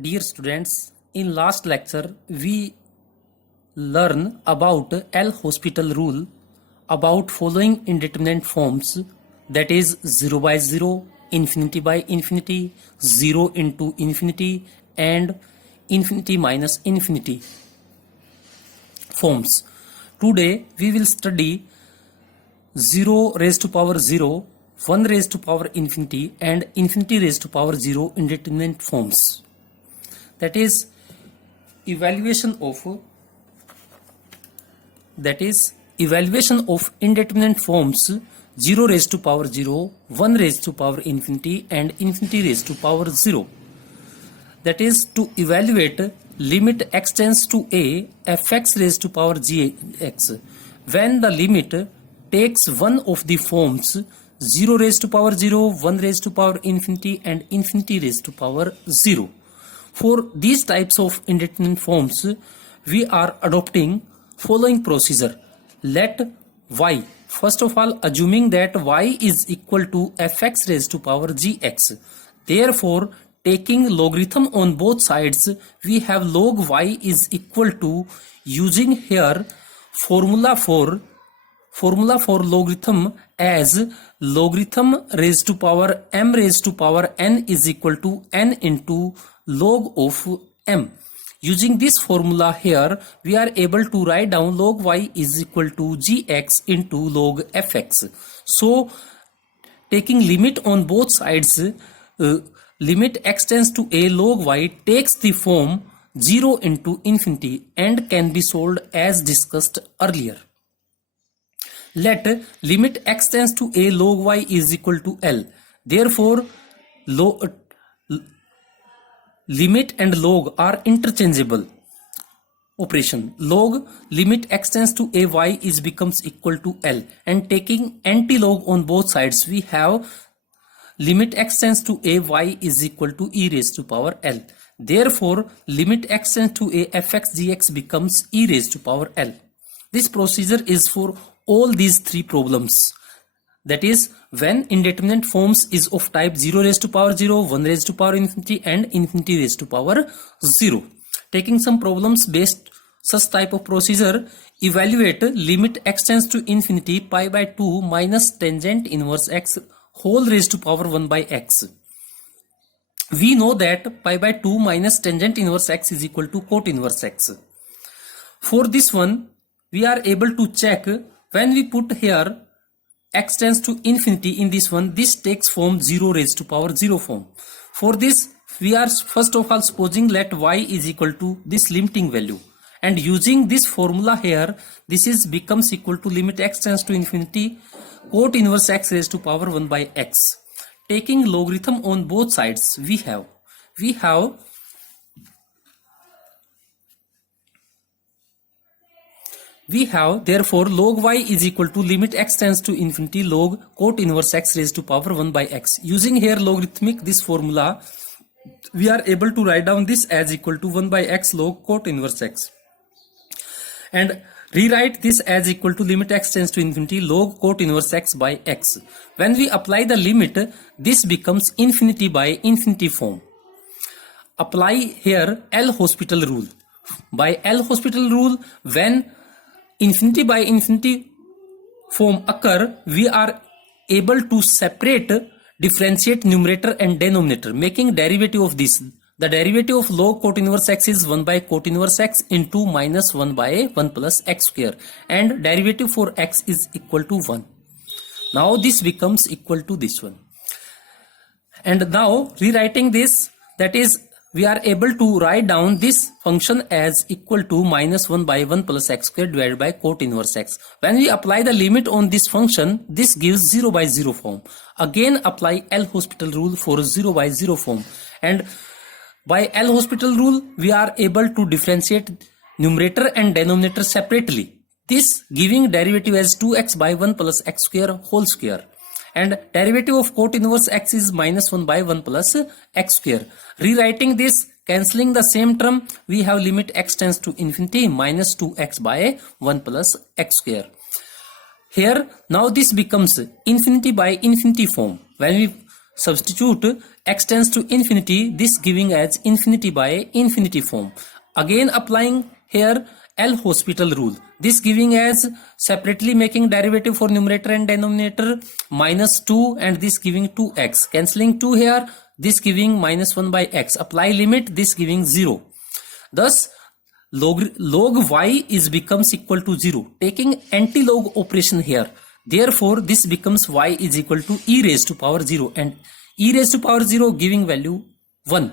Dear students, in last lecture we learn about L'Hospital rule about following indeterminate forms, that is 0 by 0, infinity by infinity, 0 into infinity and infinity minus infinity forms. Today we will study 0 raised to power 0, 1 raised to power infinity and infinity raised to power 0 indeterminate forms. That is evaluation of indeterminate forms 0 raised to power 0, 1 raised to power infinity and infinity raised to power 0. That is to evaluate limit x tends to a fx raised to power gx when the limit takes one of the forms 0 raised to power 0, 1 raised to power infinity and infinity raised to power 0. For these types of indeterminate forms, we are adopting following procedure. Let y, first of all, assuming that y is equal to fx raised to power gx. Therefore, taking logarithm on both sides, we have log y is equal to, using here formula for logarithm as logarithm raised to power m raised to power n is equal to n into log of m. Using this formula here, we are able to write down log y is equal to gx into log fx. So, taking limit on both sides, limit x tends to a log y takes the form 0 into infinity and can be solved as discussed earlier. Let limit x tends to a log y is equal to L. Therefore, limit and log are interchangeable operation. Log limit x tends to a y is becomes equal to L, and taking anti-log on both sides, we have limit x tends to a y is equal to e raised to power L. Therefore, limit x tends to a fx gx becomes e raised to power L. This procedure is for all these three problems. That is, when indeterminate forms is of type 0 raised to power 0, 1 raised to power infinity and infinity raised to power 0. Taking some problems based such type of procedure, evaluate limit x tends to infinity pi by 2 minus tangent inverse x whole raised to power 1 by x. We know that pi by 2 minus tangent inverse x is equal to cot inverse x. For this one, we are able to check when we put here x tends to infinity in this one, this takes form 0 raised to power 0 form. For this, we are first of all supposing let y is equal to this limiting value, and using this formula here, this is becomes equal to limit x tends to infinity cot inverse x raised to power 1 by x. Taking logarithm on both sides, we have therefore log y is equal to limit x tends to infinity log cot inverse x raised to power 1 by x. Using here logarithmic this formula, we are able to write down this as equal to 1 by x log cot inverse x, and rewrite this as equal to limit x tends to infinity log cot inverse x by x. When we apply the limit, this becomes infinity by infinity form. Apply here L'Hospital rule. By L'Hospital rule, when infinity by infinity form occur, we are able to differentiate numerator and denominator, making derivative of this. The derivative of log cot inverse x is 1 by cot inverse x into minus 1 by 1 plus x square, and derivative for x is equal to 1. Now this becomes equal to this one. And now rewriting this, that is, we are able to write down this function as equal to minus 1 by 1 plus x square divided by cot inverse x. When we apply the limit on this function, this gives 0 by 0 form. Again apply L'Hospital rule for 0 by 0 form, and by L'Hospital rule, we are able to differentiate numerator and denominator separately. This giving derivative as 2x by 1 plus x square whole square. And derivative of cot inverse x is minus 1 by 1 plus x square. Rewriting this, cancelling the same term, we have limit x tends to infinity minus 2x by 1 plus x square. Here, now this becomes infinity by infinity form. When we substitute x tends to infinity, this giving as infinity by infinity form. Again applying here L'Hospital rule, this giving as separately making derivative for numerator and denominator minus 2 and this giving 2x, cancelling 2 here, this giving minus 1 by x, apply limit, this giving 0. Thus log y is becomes equal to 0, taking anti-log operation here. Therefore this becomes y is equal to e raised to power 0 and e raised to power 0 giving value 1.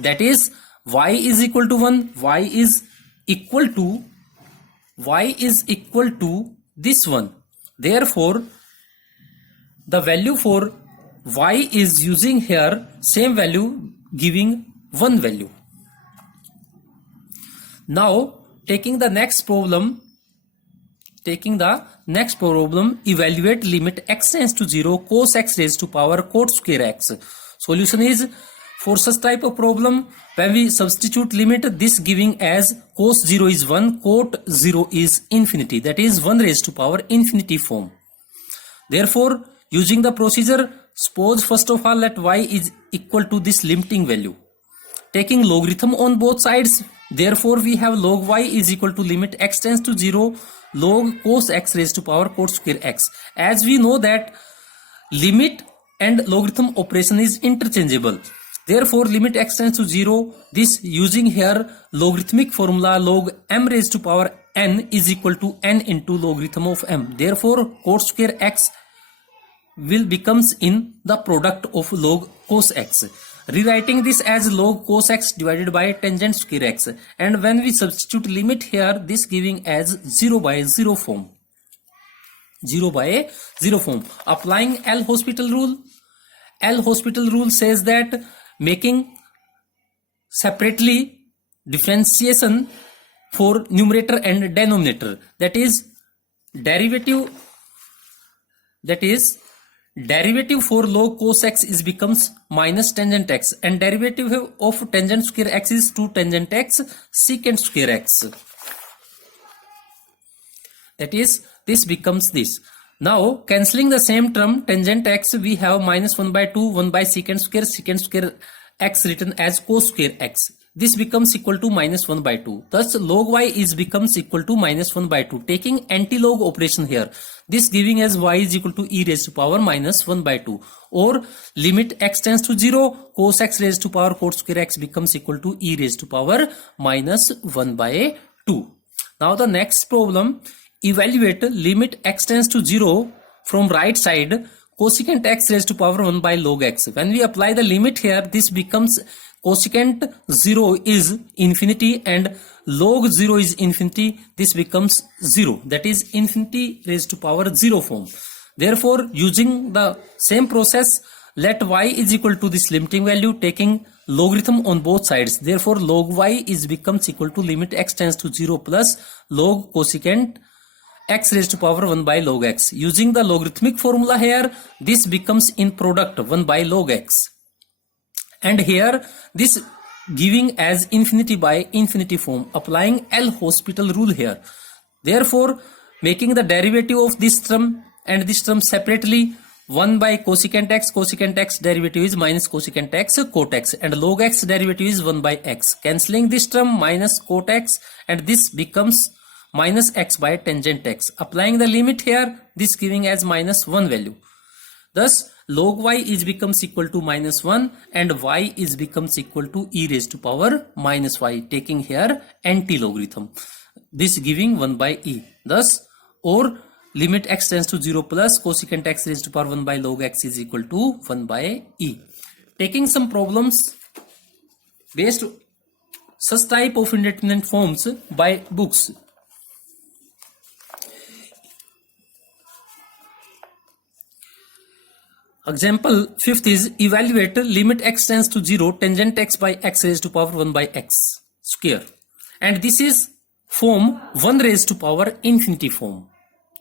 That is y is equal to 1, y is equal to this one. Therefore the value for y is using here same value giving 1 value. Now taking the next problem, evaluate limit x tends to 0 cos x raised to power cot square x. Solution is, for such type of problem, when we substitute limit, this giving as cos 0 is 1, cot 0 is infinity, that is 1 raised to power infinity form. Therefore using the procedure, suppose first of all that y is equal to this limiting value, taking logarithm on both sides. Therefore we have log y is equal to limit x tends to 0 log cos x raised to power cot square x. As we know that limit and logarithm operation is interchangeable, therefore limit x tends to 0, this using here logarithmic formula log m raised to power n is equal to n into logarithm of m. Therefore cot square x will becomes in the product of log cos x. Rewriting this as log cos x divided by tangent square x, and when we substitute limit here, this giving as 0 by 0 form. 0 by 0 form. Applying L'Hospital rule. L'Hospital rule says that making separately differentiation for numerator and denominator, that is derivative for log cos x is becomes minus tangent x, and derivative of tangent square x is 2 tangent x secant square x. That is this becomes this. Now cancelling the same term tangent x, we have minus 1 by 2 1 by secant square x written as cos square x. This becomes equal to minus 1 by 2. Thus log y is becomes equal to minus 1 by 2, taking anti-log operation here. This giving as y is equal to e raised to power minus 1 by 2, or limit x tends to 0 cos x raised to power cot square x becomes equal to e raised to power minus 1 by 2. Now the next problem, evaluate limit x tends to 0 from right side cosecant x raised to power 1 by log x. When we apply the limit here, this becomes cosecant 0 is infinity and log 0 is infinity, this becomes 0, that is infinity raised to power 0 form. Therefore using the same process, let y is equal to this limiting value, taking logarithm on both sides. Therefore log y is becomes equal to limit x tends to 0 plus log cosecant x raised to power 1 by log x. Using the logarithmic formula here, this becomes in product 1 by log x, and here this giving as infinity by infinity form, applying L'Hospital rule here. Therefore making the derivative of this term and this term separately, 1 by cosecant x derivative is minus cosecant x cot x, and log x derivative is 1 by x, cancelling this term minus cot x, and this becomes minus x by tangent x. Applying the limit here, this giving as minus 1 value. Thus log y is becomes equal to minus 1 and y is becomes equal to e raised to power minus y, taking here anti-logarithm, this giving 1 by e. Thus, or limit x tends to 0 plus cosecant x raised to power 1 by log x is equal to 1 by e. Taking some problems based such type of indeterminate forms by books. Example 5th is evaluate limit x tends to 0 tangent x by x raised to power 1 by x square, and this is form 1 raised to power infinity form.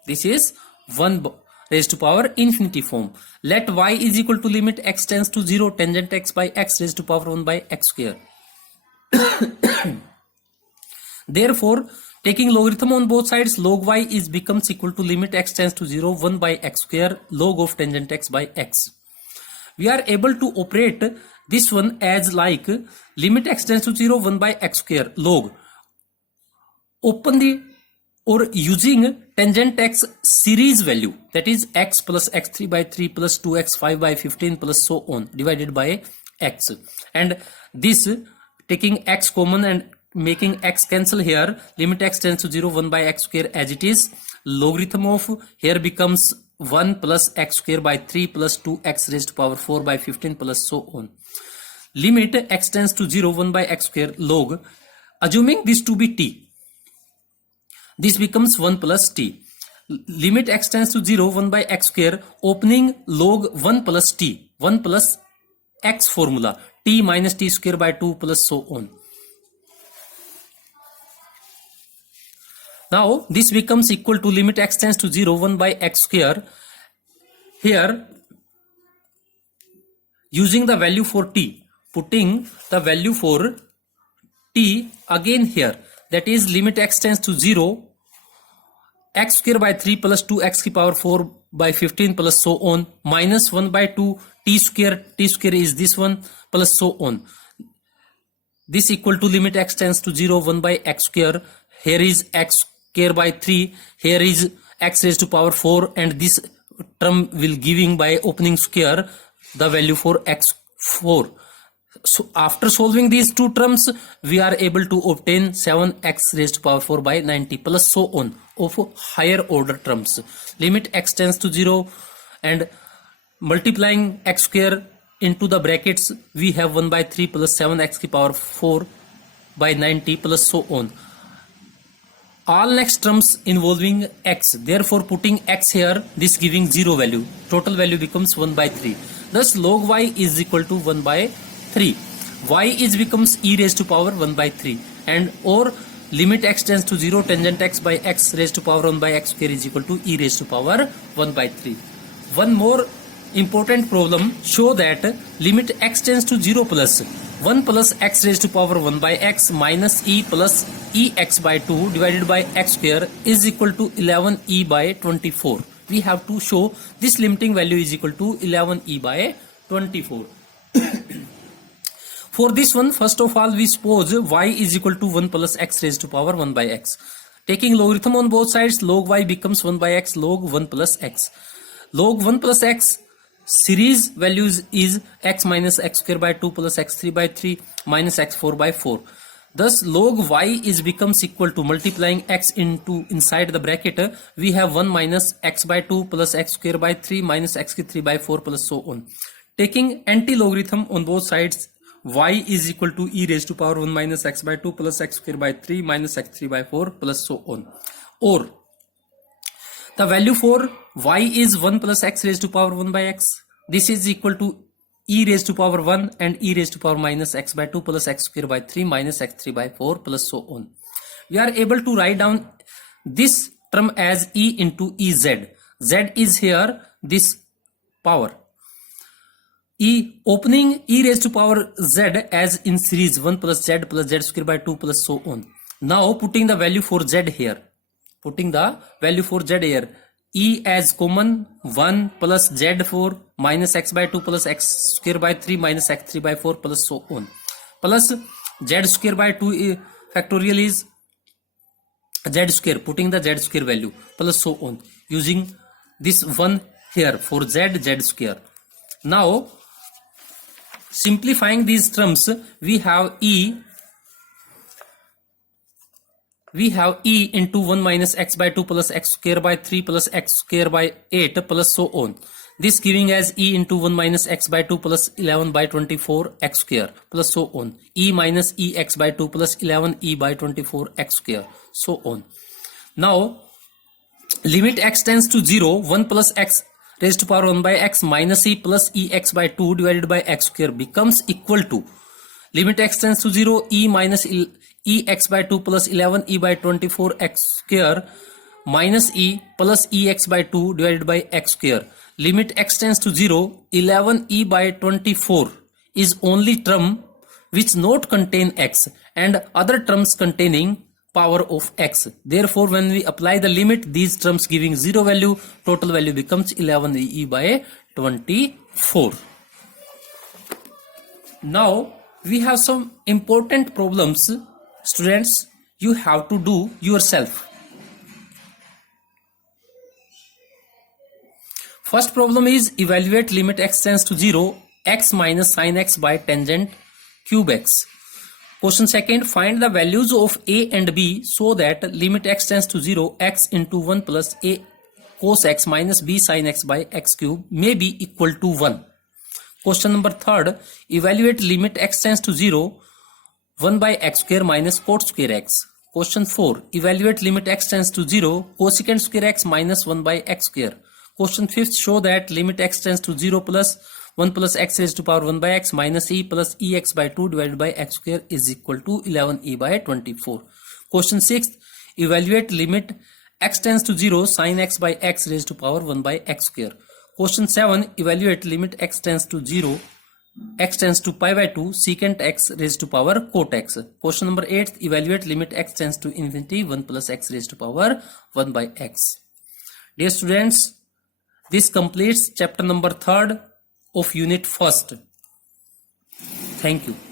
This is 1 raised to power infinity form. Let y is equal to limit x tends to 0 tangent x by x raised to power 1 by x square. Therefore taking logarithm on both sides, log y is becomes equal to limit x tends to 0 1 by x square log of tangent x by x. We are able to operate this one as like limit x tends to 0 1 by x square log. Open the or using tangent x series value, that is x plus x3 by 3 plus 2x 5 by 15 plus so on divided by x, and this taking x common and making x cancel here, limit x tends to 0 1 by x square as it is, logarithm of here becomes 1 plus x square by 3 plus 2x raised to power 4 by 15 plus so on. Limit x tends to 0 1 by x square log, assuming this to be t, this becomes 1 plus t. Limit x tends to 0 1 by x square opening log 1 plus t, 1 plus x formula, t minus t square by 2 plus so on. Now this becomes equal to limit x tends to 0 1 by x square. Here using the value for t, putting the value for t again here, that is limit x tends to 0 x square by 3 plus 2x की power 4 by 15 plus so on minus 1 by 2 t square is this one plus so on. This equal to limit x tends to 0 1 by x square. Here is x square by 3, here is x raised to power 4, and this term will giving by opening square the value for x4. So after solving these two terms, we are able to obtain 7x raised to power 4 by 90 plus so on of higher order terms. Limit x tends to 0 and multiplying x square into the brackets, we have 1 by 3 plus 7x ki power 4 by 90 plus so on. All next terms involving x, therefore putting x here, this giving 0 value, total value becomes 1 by 3. Thus log y is equal to 1 by 3. Y is becomes e raised to power 1 by 3, and or limit x tends to 0 tangent x by x raised to power 1 by x square is equal to e raised to power 1 by 3. One more important problem, show that limit x tends to 0 plus 1 plus x raised to power 1 by x minus e plus ex by 2 divided by x square is equal to 11e by 24. We have to show this limiting value is equal to 11e by 24. For this one, first of all, we suppose y is equal to 1 plus x raised to power 1 by x. Taking logarithm on both sides, log y becomes 1 by x log 1 plus x. Log 1 plus x series values is x minus x square by 2 plus x3 by 3 minus x4 by 4. Thus log y is becomes equal to multiplying x into inside the bracket, we have 1 minus x by 2 plus x square by 3 minus x3 by 4 plus so on. Taking anti-logarithm on both sides, y is equal to e raised to power 1 minus x by 2 plus x square by 3 minus x3 by 4 plus so on. Or the value for y is 1 plus x raised to power 1 by x. This is equal to e raised to power 1 and e raised to power minus x by 2 plus x square by 3 minus x3 by 4 plus so on. We are able to write down this term as e into ez. Z is here, this power. E opening e raised to power z as in series 1 plus z square by 2 plus so on. Now putting the value for z here. E as common 1 plus z4 minus x by 2 plus x square by 3 minus x3 by 4 plus so on. Plus z square by 2 factorial is z square, putting the z square value plus so on. Using this 1 here for z square. Now simplifying these terms, we have e into 1 minus x by 2 plus x square by 3 plus x square by 8 plus so on. This giving as e into 1 minus x by 2 plus 11 by 24 x square plus so on. E minus ex by 2 plus 11 e by 24 x square so on. Now limit x tends to 0, 1 plus x raised to power 1 by x minus e plus ex by 2 divided by x square becomes equal to limit x tends to 0, e minus ex by 2 plus 11 e by 24 x square minus e plus ex by 2 divided by x square. Limit x tends to 0, 11 e by 24 is only term which not contain x and other terms containing power of x. Therefore when we apply the limit, these terms giving 0 value, total value becomes 11 e by 24. Now we have some important problems, students, you have to do yourself. First problem is evaluate limit x tends to 0 x minus sin x by tangent cube x. Question second, find the values of a and b so that limit x tends to 0 x into 1 plus a cos x minus b sin x by x cube may be equal to 1. Question number third, evaluate limit x tends to 0 1 by x square minus cot square x. Question 4, evaluate limit x tends to 0 cosecant square x minus 1 by x square. Question 5th, show that limit x tends to 0 plus 1 plus x raised to power 1 by x minus e plus ex by 2 divided by x square is equal to 11e by 24. Question 6th, evaluate limit x tends to 0 sin x by x raised to power 1 by x square. Question 7, evaluate limit x tends to 0 x tends to pi by 2 secant x raised to power cot x. Question number 8, evaluate limit x tends to infinity 1 plus x raised to power 1 by x. Dear students, this completes chapter number 3rd of unit 1st. Thank you.